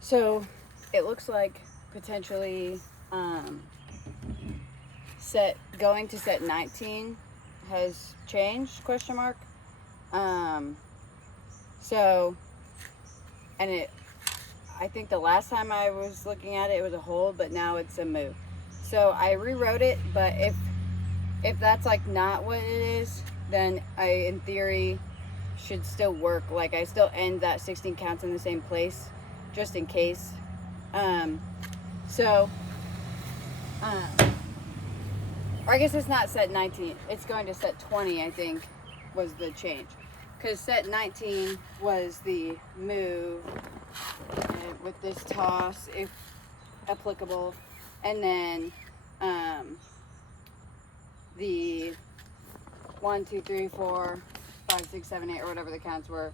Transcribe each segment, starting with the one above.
So it looks like potentially set going to set 19 has changed, question mark. Um, so, and it, I think the last time I was looking at it, it was a hold, but now it's a move. So I rewrote it, but if that's like not what it is, then I, in theory, should still work. Like I still end that 16 counts in the same place, just in case. Um, so, or I guess it's not set 19. It's going to set 20, I think, was the change. Because set 19 was the move with this toss, if applicable. And then the 1, 2, 3, 4, 5, 6, 7, 8, or whatever the counts were.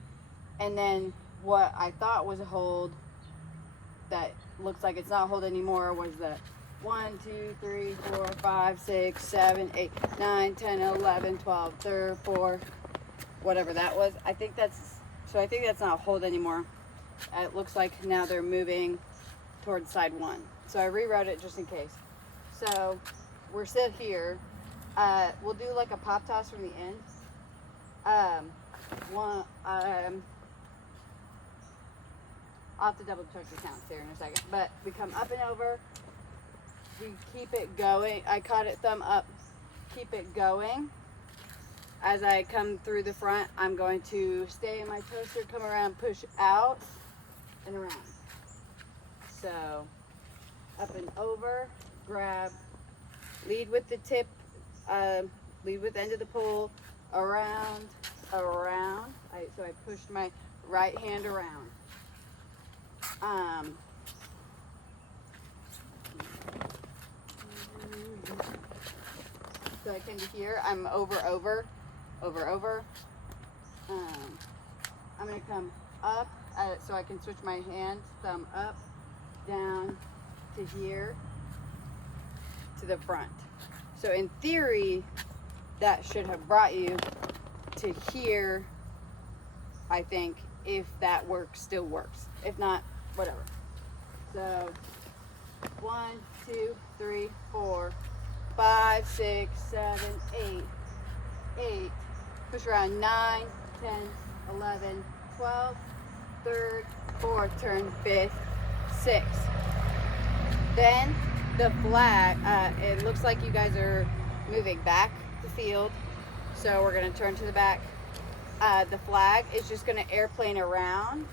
And then what I thought was a hold that looks like it's not a hold anymore was the 1, 2, 3, 4, 5, 6, 7, 8, 9, 10, 11, 12, 13, 4, whatever that was. I think that's not a hold anymore. It looks like now they're moving towards side 1. So I rewrote it just in case. So we're still here. We'll do like a pop toss from the end. I'll have to double check the counts here in a second. But we come up and over. We keep it going. I caught it thumb up. Keep it going. As I come through the front, I'm going to stay in my toaster, come around, push out, and around. So up and over, grab, lead with the tip, lead with the end of the pole, around. So I pushed my right hand around. So I came to here. I'm over. I'm gonna come up, so I can switch my hand. Thumb up, down to here, to the front. So in theory, that should have brought you to here. I think if that works, still works. If not, whatever. So 1, 2, 3, 4, 5, 6, 7, 8. Push around 9, 10, 11, 12, third, fourth, turn, fifth, sixth. Then the flag, it looks like you guys are moving back the field. So we're gonna turn to the back. The flag is just gonna airplane around.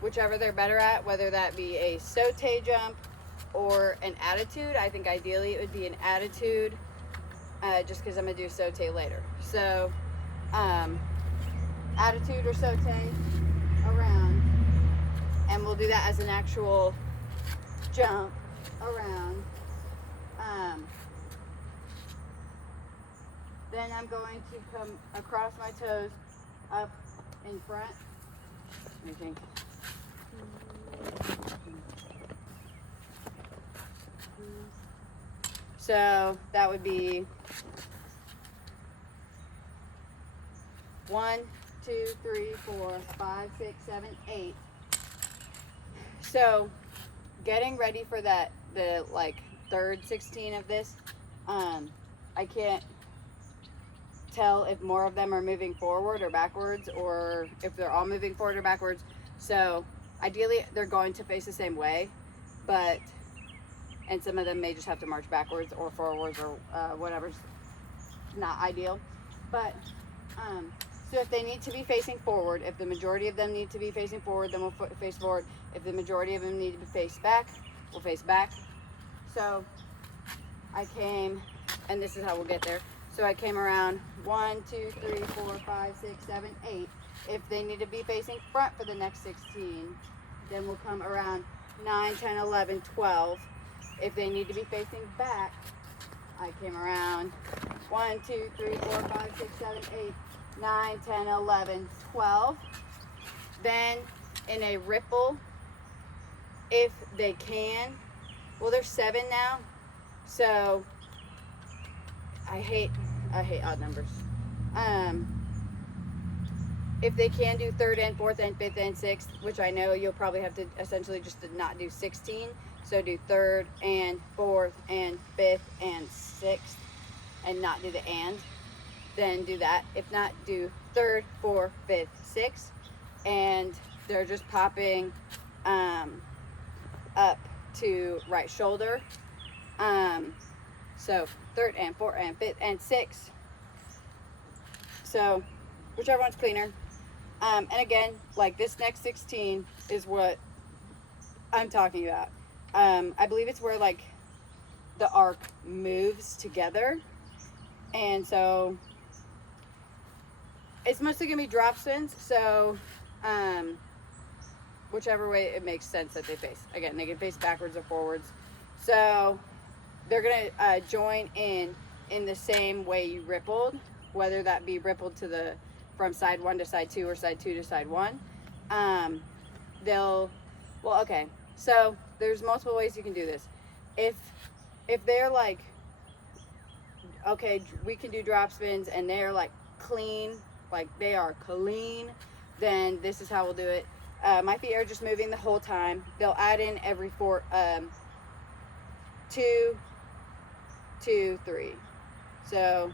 Whichever they're better at, whether that be a saute jump or an attitude. I think ideally it would be an attitude, just because I'm gonna do saute later. So attitude or saute around, and we'll do that as an actual jump around. Then I'm going to come across my toes up in front. Let me think. So that would be 1, 2, 3, 4, 5, 6, 7, 8. So getting ready for the like third 16 of this, I can't tell if more of them are moving forward or backwards, or if they're all moving forward or backwards. So ideally they're going to face the same way, and some of them may just have to march backwards or forwards or whatever's not ideal. But so if they need to be facing forward, if the majority of them need to be facing forward, then we'll face forward. If the majority of them need to be face back, we'll face back. So I came, and this is how we'll get there. So I came around 1, 2, 3, 4, 5, 6, 7, 8. If they need to be facing front for the next 16, then we'll come around 9, 10, 11, 12. If they need to be facing back, I came around 1, 2, 3, 4, 5, 6, 7, 8, 9, 10, 11, 12. Then in a ripple, if they can, well, there's 7 now, so I hate odd numbers. if they can do third and fourth and fifth and sixth, which I know you'll probably have to essentially just not do 16. So do third and fourth and fifth and sixth and not do the and. Then do that. If not, do third, fourth, fifth, sixth. And they're just popping up to right shoulder. So third and fourth and fifth and sixth. So whichever one's cleaner. And again, like this next 16 is what I'm talking about. I believe it's where like the arc moves together. And so it's mostly gonna be drop spins. So whichever way it makes sense that they face. Again, they can face backwards or forwards. So they're gonna join in the same way you rippled, whether that be rippled to the from side 1 to side 2 or side 2 to side 1. Okay, so there's multiple ways you can do this. If they're like, okay, we can do drop spins and they're like clean, like they are clean, then this is how we'll do it. My feet are just moving the whole time. They'll add in every 4, 2, 2, 3. So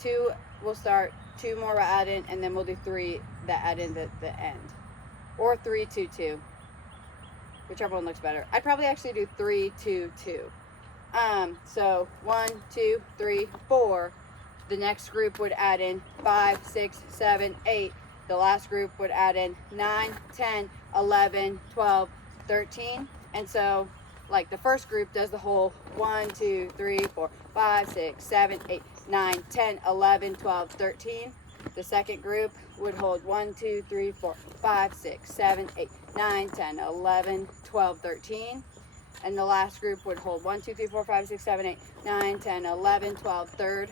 2 will start, 2 more will add in, and then we'll do 3 that add in the end. Or 3, 2, 2. Whichever one looks better. I'd probably actually do 3, 2, 2. So 1, 2, 3, 4. The next group would add in 5, 6, 7, 8. The last group would add in 9, 10, 11, 12, 13. And so like the first group does the whole 1, 2, 3, 4, 5, 6, 7, 8, 9, 10, 11, 12, 13. The second group would hold 1, 2, 3, 4, 5, 6, 7, 8, 9, 10, 11, 12, 13. And the last group would hold 1, 2, 3, 4, 5, 6, 7, 8, 9, 10, 11, 12, third.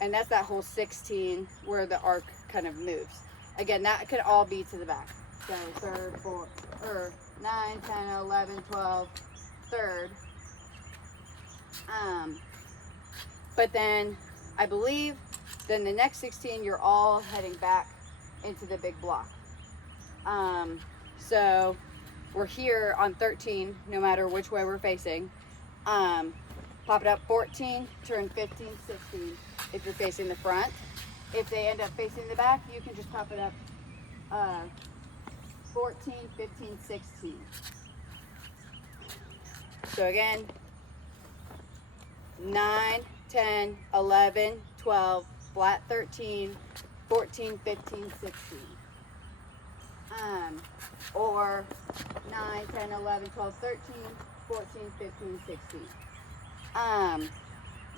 And that's that whole 16 where the arc kind of moves. Again, that could all be to the back. So third, fourth, or 9, 10, 11, 12, third. But then I believe then the next 16 you're all heading back into the big block. So we're here on 13 no matter which way we're facing. Pop it up 14, turn 15, 16 if you're facing the front. If they end up facing the back, you can just pop it up 14, 15, 16. So again, 9, 10, 11, 12, flat 13, 14, 15, 16. Or 9, 10, 11, 12, 13, 14, 15, 16.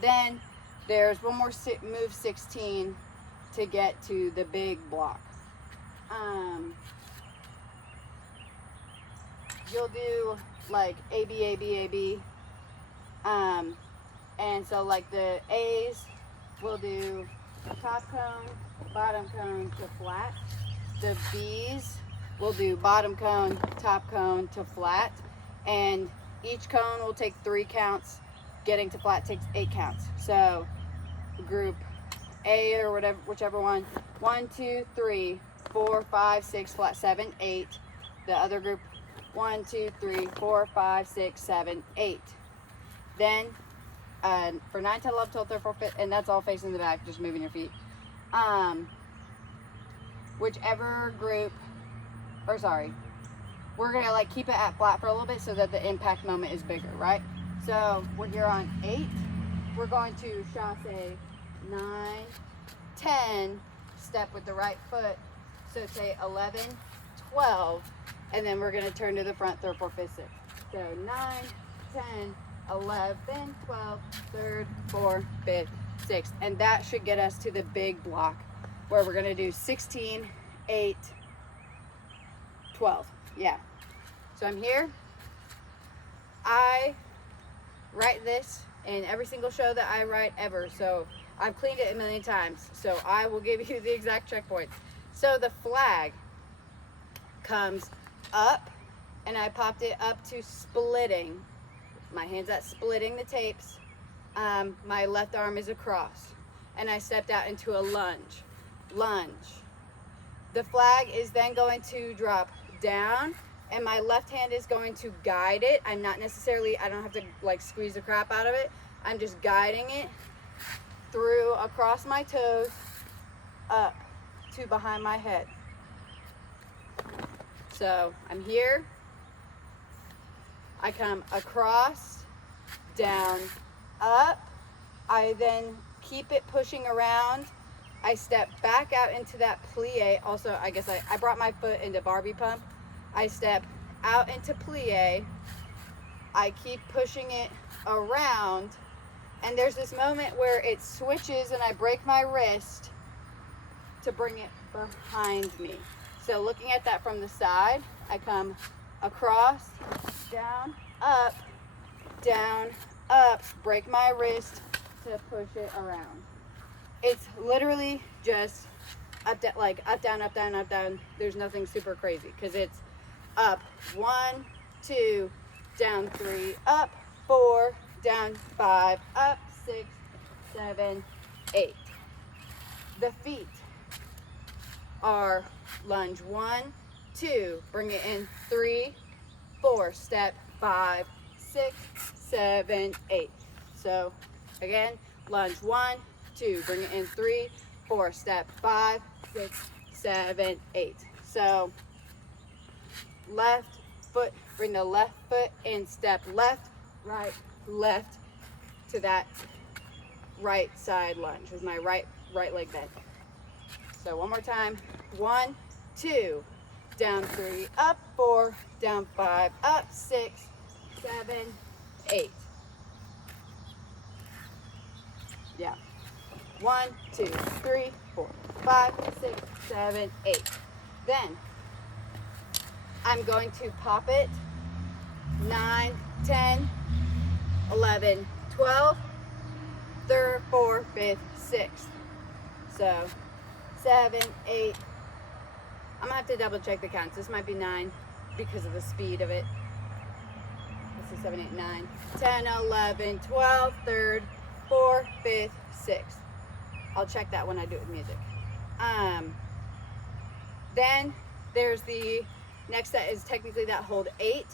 Then there's one more move 16 to get to the big block. You'll do like A, B, A, B, A, B. And so like the A's will do top cone, bottom cone to flat. The B's will do bottom cone, top cone to flat. And each cone will take 3 counts. Getting to flat takes 8 counts. So group A or whatever, whichever one, 1, 2, 3, 4, 5, 6, flat 7, 8. The other group, 1, 2, 3, 4, 5, 6, 7, 8. Then for 9, 10, 11, 12, 13, 14, 15, and that's all facing the back, just moving your feet. Whichever group, or sorry, we're gonna like keep it at flat for a little bit so that the impact moment is bigger, right? So when you're on 8, we're going to chasse 9, 10, step with the right foot. So say 11, 12, and then we're going to turn to the front, 3rd, 4th, 5th, 6th. So 9, 10, 11, 12, 3rd, 4th, 5th, 6th. And that should get us to the big block where we're going to do 16, 8, 12. Yeah. So I'm here. I write this in every single show that I write ever. So I've cleaned it a million times. So I will give you the exact checkpoints. So the flag comes up and I popped it up to splitting. My hand's at splitting the tapes. My left arm is across. and I stepped out into a lunge. Lunge. The flag is then going to drop down, and my left hand is going to guide it. I'm not necessarily, I don't have to like squeeze the crap out of it. I'm just guiding it through across my toes, up to behind my head. So I'm here, I come across, down, up. I then keep it pushing around. I step back out into that plie. Also, I guess I brought my foot into Barbie pump. I step out into plie. I keep pushing it around. And there's this moment where it switches and I break my wrist to bring it behind me. So looking at that from the side, I come across, down, up, break my wrist to push it around. It's literally just up, like up, down, up, down, up, down. There's nothing super crazy because it's up 1, 2, down 3, up 4, down 5, up 6, 7, 8. The feet are lunge 1, 2, bring it in 3, 4, step 5, 6, 7, 8. So again, lunge 1, 2, bring it in 3, 4, step 5, 6, 7, 8. So left foot, bring the left foot in, step left, left to that right side lunge with my right leg bent. So one more time. 1, 2, down 3, up 4, down 5, up 6, 7, 8. Yeah. 1, 2, 3, 4, 5, 6, 7, 8. Then I'm going to pop it 9, 10, 11, 12, 3rd, 4th, 5th, 6th. So 7, 8. I'm gonna have to double check the counts. This might be 9 because of the speed of it. This is 7, 8, 9, 10, 11, 12, 3rd, 4th, 5th, 6th. I'll check that when I do it with music. Then there's the next set is technically that hold 8.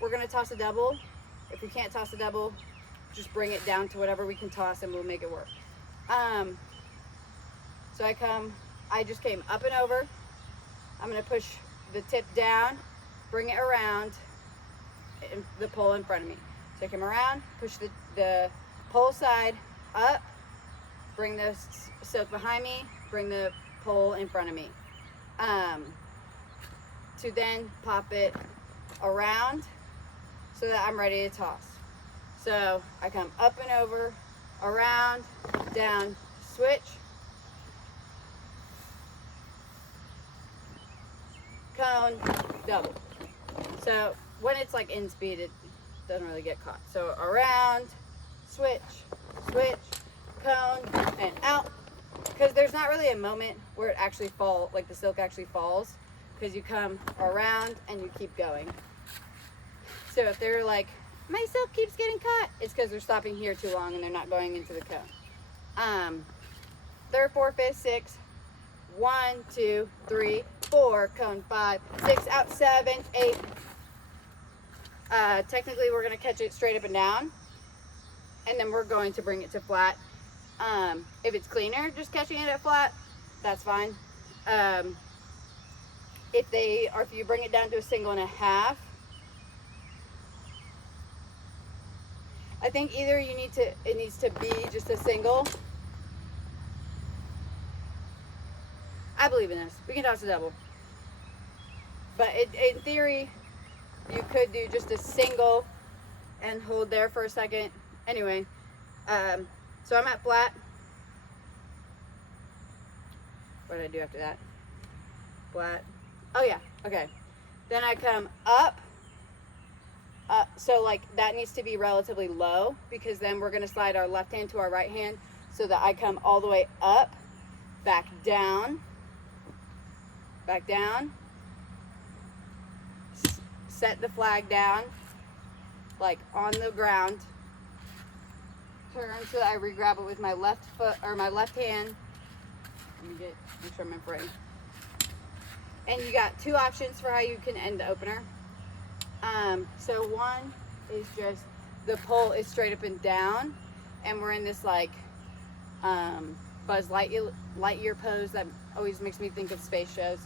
We're gonna toss a double. If we can't toss a double, just bring it down to whatever we can toss and we'll make it work. So I just came up and over. I'm gonna push the tip down, bring it around the pole in front of me. So I come around, push the pole side up, bring the silk behind me, bring the pole in front of me. To then pop it around so that I'm ready to toss. So I come up and over, around, down, switch, cone, double. So when it's like in speed, it doesn't really get caught. So around, switch, switch, cone, and out. Because there's not really a moment where it actually falls, like the silk actually falls, because you come around and you keep going. So if they're like, my silk keeps getting caught, it's because they're stopping here too long and they're not going into the cone. 3rd, 4th, 5th, 6th. 1, 2, 3, 4, cone 5, 6, out 7, 8. Technically we're going to catch it straight up and down, and then we're going to bring it to flat. If it's cleaner just catching it at flat, that's fine. If you bring it down to a 1.5, I think either it needs to be just a single. I believe in this. We can toss a double. But in theory, you could do just a single and hold there for a second. Anyway, so I'm at flat. What did I do after that? Flat. Oh yeah, okay. Then I come up. So like that needs to be relatively low, because then we're gonna slide our left hand to our right hand so that I come all the way up, back down, set the flag down, like on the ground, turn so that I re-grab it with my left foot or my left hand. Let me make sure I'm in frame. And you got two options for how you can end the opener. So one is just the pole is straight up and down, and we're in this like Buzz Lightyear pose that always makes me think of space shows,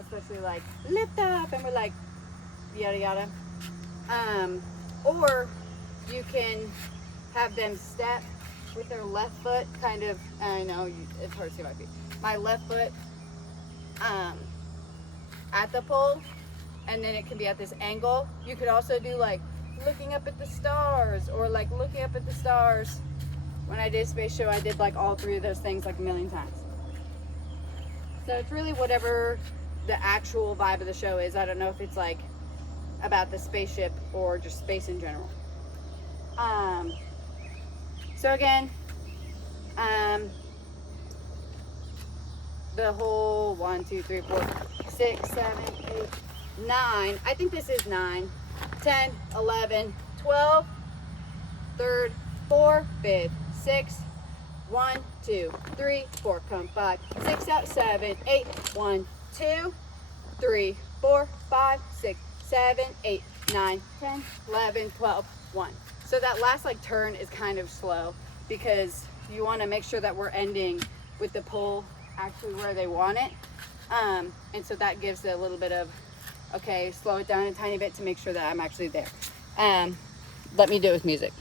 especially like lift off, and we're like yada yada. Or you can have them step with their left foot, kind of. I know it's hard to see my feet. My left foot at the pole, and then it can be at this angle. You could also do like looking up at the stars, or like looking up at the stars. When I did Space Show, I did like all three of those things like a million times. So it's really whatever the actual vibe of the show is. I don't know if it's like about the spaceship or just space in general. So again, the whole 1, 2, 3, 4, 6, 7, 8, 9. I think this is 9, 10, 11, 12, 3rd, 4, 5th, 6, 1, 2, 3, 4, come 5, 6 out, 7, 8, 1, 2, 3, 4, 5, 6, 7, 8, 9, 10, 11, 12, 1. So that last like turn is kind of slow because you want to make sure that we're ending with the pole actually where they want it. And so that gives it a little bit of, okay, slow it down a tiny bit to make sure that I'm actually there. Let me do it with music.